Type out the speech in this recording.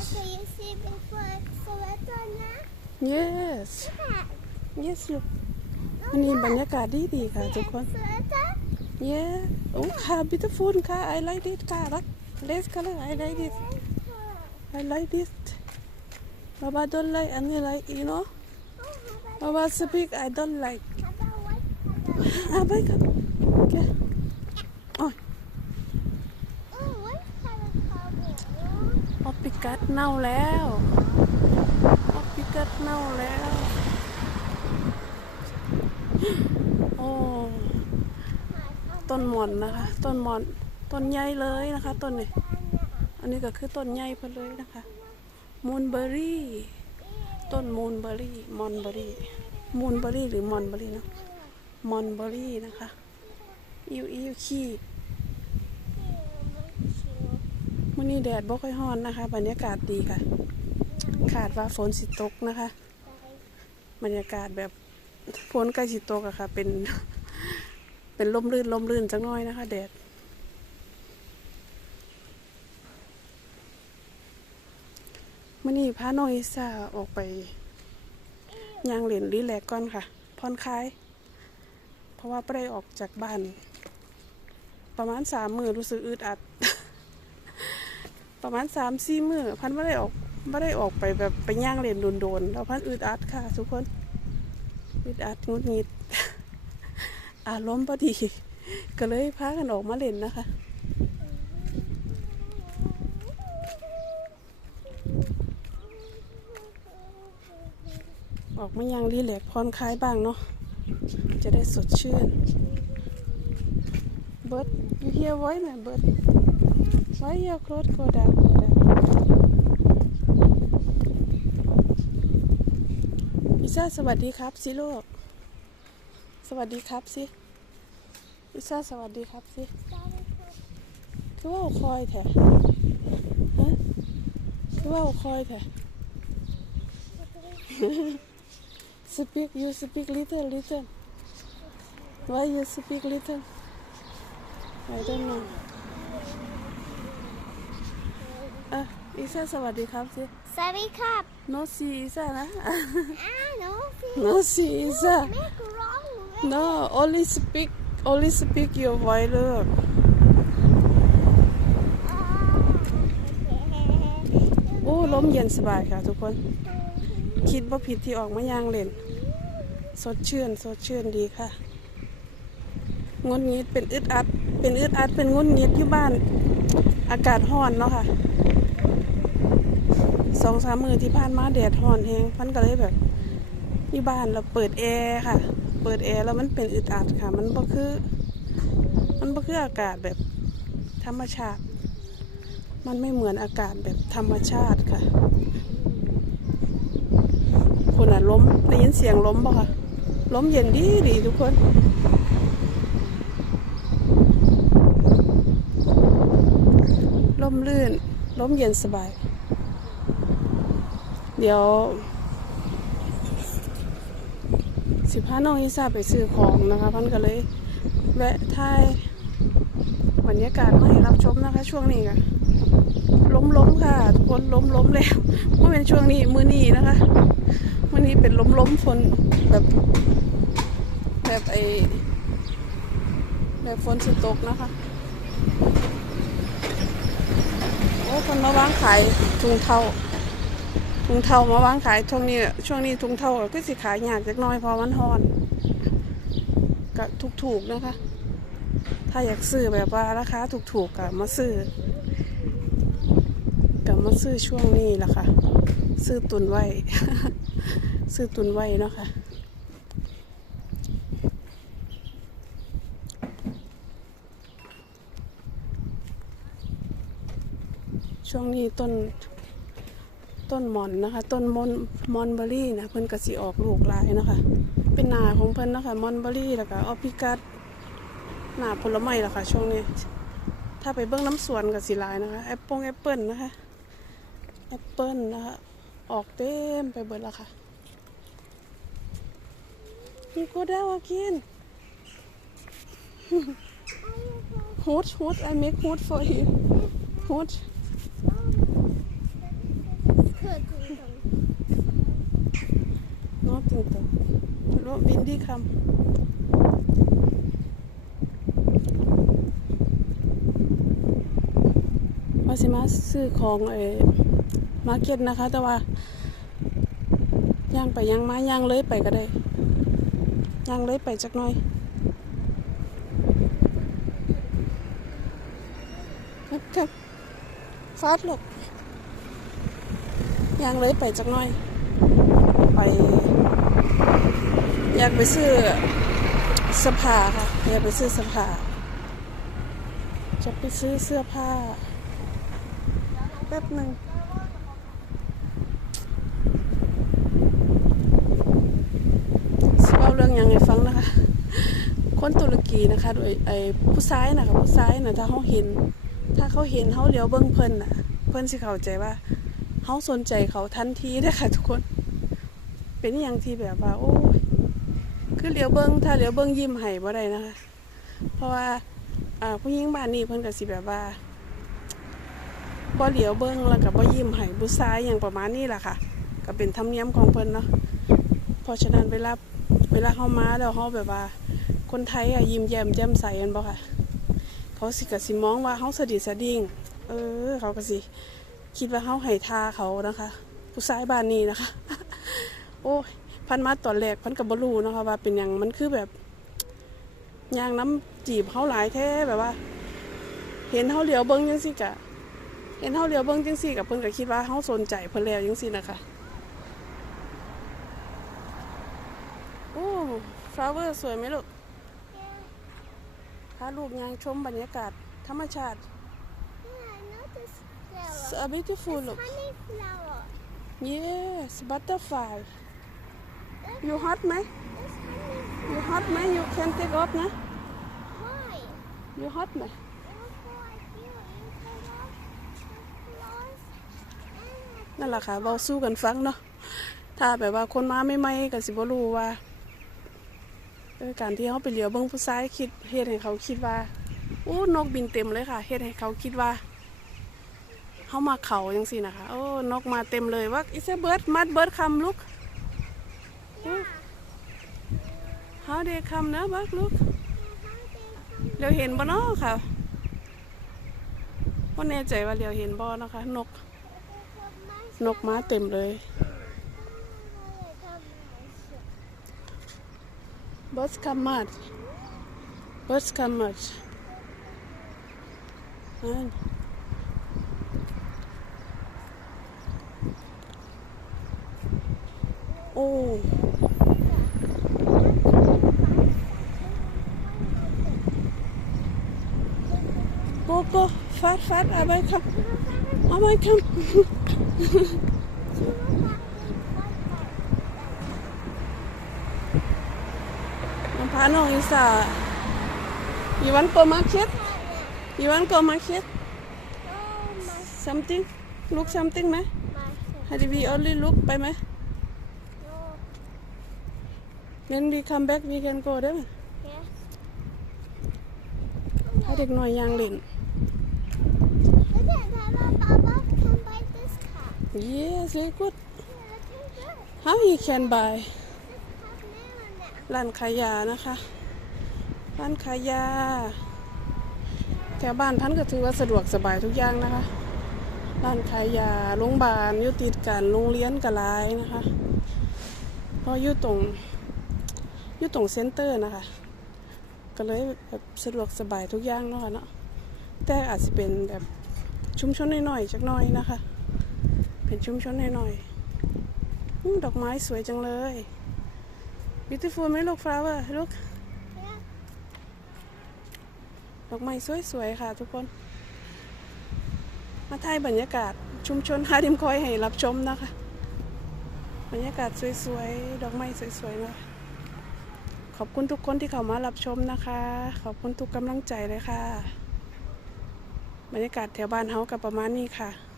Can you see before sweater now? yes That. yes ลูกวันนี้บรรยากาศดีดีๆค่ะทุกคน Sweater? yeah โอ้ค่ะ beautiful ค่ะ I like this ค่ะรัก let's color I like this I like this Baba don't like อันนี้ like you know Oh, how about, Baba speak I don't like how about what? How about, อ่ะไปครับโอเค กัสเน่าแล้วออปปิกัสเน่าแล้ว โอ้ ต้นหมอนนะคะ ต้นหมอน ต้นใหญ่เลยนะคะ ต้นนี้ อันนี้ก็คือต้นใหญ่เพนเลยนะคะมูนเบอรี่ ต้นมูนเบอรี่ มอนเบอรี่ มูนเบอรี่หรือมอนเบอรี่เนาะ มอนเบอรี่นะคะอิวอิวขี้ มื่อนี้แดดบ่ค่อยร้อนนะคะ บรรยากาศดีค่ะ ขาดว่าฝนสิตกนะคะ บรรยากาศแบบฝนใกล้สิตกอะค่ะ เป็น เป็นลมลื่นลมลื่นจังน้อยนะคะ แดดมื่อนี้พาน้องอิซ่าออกไปย่างเหรียญรีแลกซ์ก่อนค่ะผ่อนคลาย เพราะว่าไม่ได้ออกจากบ้าน ประมาณสามมือรู้สึกอึดอัด ประมาณสามสี่มือพันไม่ได้ออกไม่ได้ออกไปแบบไปย่างเรียญโดนๆแล้วพันอึดอัดค่ะ ทุกคนอึดอัดงุดงิดอารมณ์พอดีก็เลยพากันออกมาเล่นนะคะออกมายังรีแลกซ์ผ่อนคลายบ้างเนาะ จะได้สดชื่น เบิร์ด you hear voice ไหมเบิร์ด why your clothes go down go down อิซซ่าสวัสดีครับสิลูก สวัสดีครับสิอิซซ่าสวัสดีครับสิคือว่าคอยแท้ฮะคือว่าเอาคอยแท้ speak you speak little little why you speak little I don't know อะอีซ่าสวัสดีครับสิ Sorry, cup. no see อีซ่านะ Ah, no, see. no see อีซ่า Make wrong way. no only speak only speak your voice ลูกโอ้ลมเย็นสบายค่ะทุกคน คิดว่าผิดที่ออกมาย่างเล่น สดชื่น สดชื่นดีค่ะงุนงิดเป็นอึดอัด เป็นอึดอัดเป็นงุนงิดอยู่บ้าน อากาศร้อนเนาะค่ะ สองสามมือที่ผ่านมาแดดร้อนแฮงพันก็เลยแบบอยู่บ้านเราเปิดแอร์ค่ะ เปิดแอร์แล้วมันเป็นอึดอัดค่ะ มันบ่คือ มันบ่คืออากาศแบบธรรมชาติ มันไม่เหมือนอากาศแบบธรรมชาติค่ะคุณอะล้มได้ยินเสียงล้มปะคะล้มเย็นดีดีทุกคนล้มลื่นล้มเย็นสบาย เดี๋ยว สิพาน้องอิซาไปซื้อของนะคะพันก็เลยแวะถ่ายบรรยากาศมาให้รับชมนะคะ ช่วงนี้ค่ะล้มล้มค่ะ ทุกคนล้มล้มแล้วว่าเป็นช่วงนี้มือนี้นะคะมือนี้เป็นล้มล้มฝนแบบแบบไอแบบฝนสตกนะคะโอ้คนมาวางขายถุงเท้า ถุงเทามาวางขายช่วงนี้ช่วงนี้ถุงเทาก็สิขายยากจักน้อยพราะมันฮอนก็ถูกๆนะคะ ถ้าอยากซื้อแบบว่าราคาถูกๆก็มาซื้อกับมาซื้อช่วงนี้แหละค่ะ ซื้อตุนไว้ ซื้อตุนไว้เนาะค่ะช่วงนี้ต้น ต้นมอนนะคะ ต้นมอนมอนเบอรี่นะเพิ่นกระสีออกลูกหลายนะคะ เป็นหนาของเพิ่นนะคะมอนเบอรี่แล้วก็ออพิกัสหนาผลไม้ละค่ะ ช่วงนี้ ถ้าไปเบื้องน้ำสวนกับสีลายนะคะแอปเปิลแอปเปิลนะคะแอปเปิลนะคะออกเต็มไปเบิดแล้วค่ะมีโกดาวากินฮูดฮูด I make hood for you ฮู nothing ต่อรถวินดี้คำว่าสิมาซื้อของเอมาร์เก็ตนะคะ แต่ว่าย่างไปย่างมาย่างเลยไปก็ได้ย่างเลยไปจักหน่อยครับครับฟาดหลบย่างเลยไปจักหน่อย ไป อยากไปซื้อสื้อผ้าค่ะ อยากไปซื้อสื้อผ้าจะไปซื้อเสื้อผ้า แป๊บหนึ่งเล่าเรื่องยังไงฟังนะคะ คนตุรกีนะคะ โดยไอ้ผู้ซ้ายนะคะผู้ซ้ายนะถ้าเขาเห็น ถ้าเขาเห็นเขาเลี้ยวเบิ้งเพิ่นน่ะ เพิ่นสิเข้าใจว่าเขาสนใจเขาทันทีนะคะทุกคน เป็นอย่างที่แบบว่า โอ้ย คือเหลียวเบิ้งถ้าเหลียวเบิ้งยิ้มให้บ่ได้นะคะ เพราะว่าอ่าผู้หญิงบ้านนี้เพิ่นก็สิแบบว่าบ่เหลียวเบิ้งแล้วก็บ่ยิ้มให้ผู้ายอย่างประมาณนี้แหละค่ะ ก็เป็นธรรมเนียมของเพิ่นเนาะเพราะฉะนั้นเวลาเวลาเฮามาแล้วเฮาแบบว่า คนไทยอะยิ้มแย้มแจ่มใสกันบ่ค่ะ เขาสิก็สิมองว่าเฮาสดิสดิ้งเออเขาก็สิคิดว่าเฮาให้ทาเขานะคะ ผู้ชายบ้านนี้นะคะ โอ้ย พันมาตอนแรกพันกับบรูเนาะคะว่าเป็นอย่างมันคือแบบยางน้ำจีบเขาหลายแท้แบบว่า เห็นเขาเหลียวเบิ้งจังสิกะ เห็นเขาเหลียวเบิ้งจังสิกับเพิ่นก็คิดว่าเขาสนใจเพิ่นแล้วจังสินะคะโอ้ฟลาวเวอร์สวยไหมลูก Yeah. พาลูกยางชมบรรยากาศธรรมชาติ Yeah, I know this flower. so beautiful It's look honeyflower. yes butterfly you hot ไหม you hot ไหม you can take off นะ you hot ไหม นั่นแหละค่ะเบาสู้กันฟังเนาะ ถ้าแบบว่าคนมาไม่ไม่ๆก็สิบรู้ว่าการที่เขาไปเหลียวเบิ่งผู้ชายคิดเฮ็ดให้เขาคิดว่าโอ้นกบินเต็มเลยค่ะเฮ็ดให้เขาคิดว่าเขามาเขาจังซี่นะคะโอ้นกมาเต็มเลยว่า is a bird mud bird come look เฮาเด็กทำนะบักลูกเดี๋ยวเห็นบ่เนอะค่ะว่าแน่ใจว่าเดี๋ยวเห็นบ่อนะคะ นก นกม้าเต็มเลยบอสคัมมัดบอสคัมมัดโอ้ go fast fast. I might come. I might come. I'm planning is uh, you want go market? You want go market? Something? Look something ไหม How do we only look ไปไหม When we come back we can go ได้ไหมให้เด็กหน่อยยางเล่ น Yes very good How he can buy ร้านขายยานะคะ ร้านขายยา แถวบ้านพันก็ถือว่าสะดวกสบายทุกอย่างนะคะ ร้านขายยา โรงพยาบาลอยู่ติดกันโรงเรียนก็หลายนะคะ เพราะอยู่ตรงอยู่ตรงเซ็นเตอร์นะคะ ก็เลยแบบสะดวกสบายทุกอย่างเนาะค่ะเนาะ แต่อาจจะเป็นแบบ ชุมชนหน้อยๆจักหน่อยนะคะ เป็นชุมชนหน้อยๆดอกไม้สวยจังเลย beautiful ไหมลูก flower ลูกดอกไม้สวยๆค่ะทุกคน มาถ่ายบรรยากาศชุมชนฮาดิมคอยให้รับชมนะคะ บรรยากาศสวยๆ ดอกไม้สวยๆนะคะขอบคุณทุกคนที่เข้ามารับชมนะคะ ขอบคุณทุกกำลังใจเลยค่ะ บรรยากาศแถวบ้านเฮากับประมาณนี้ค่ะ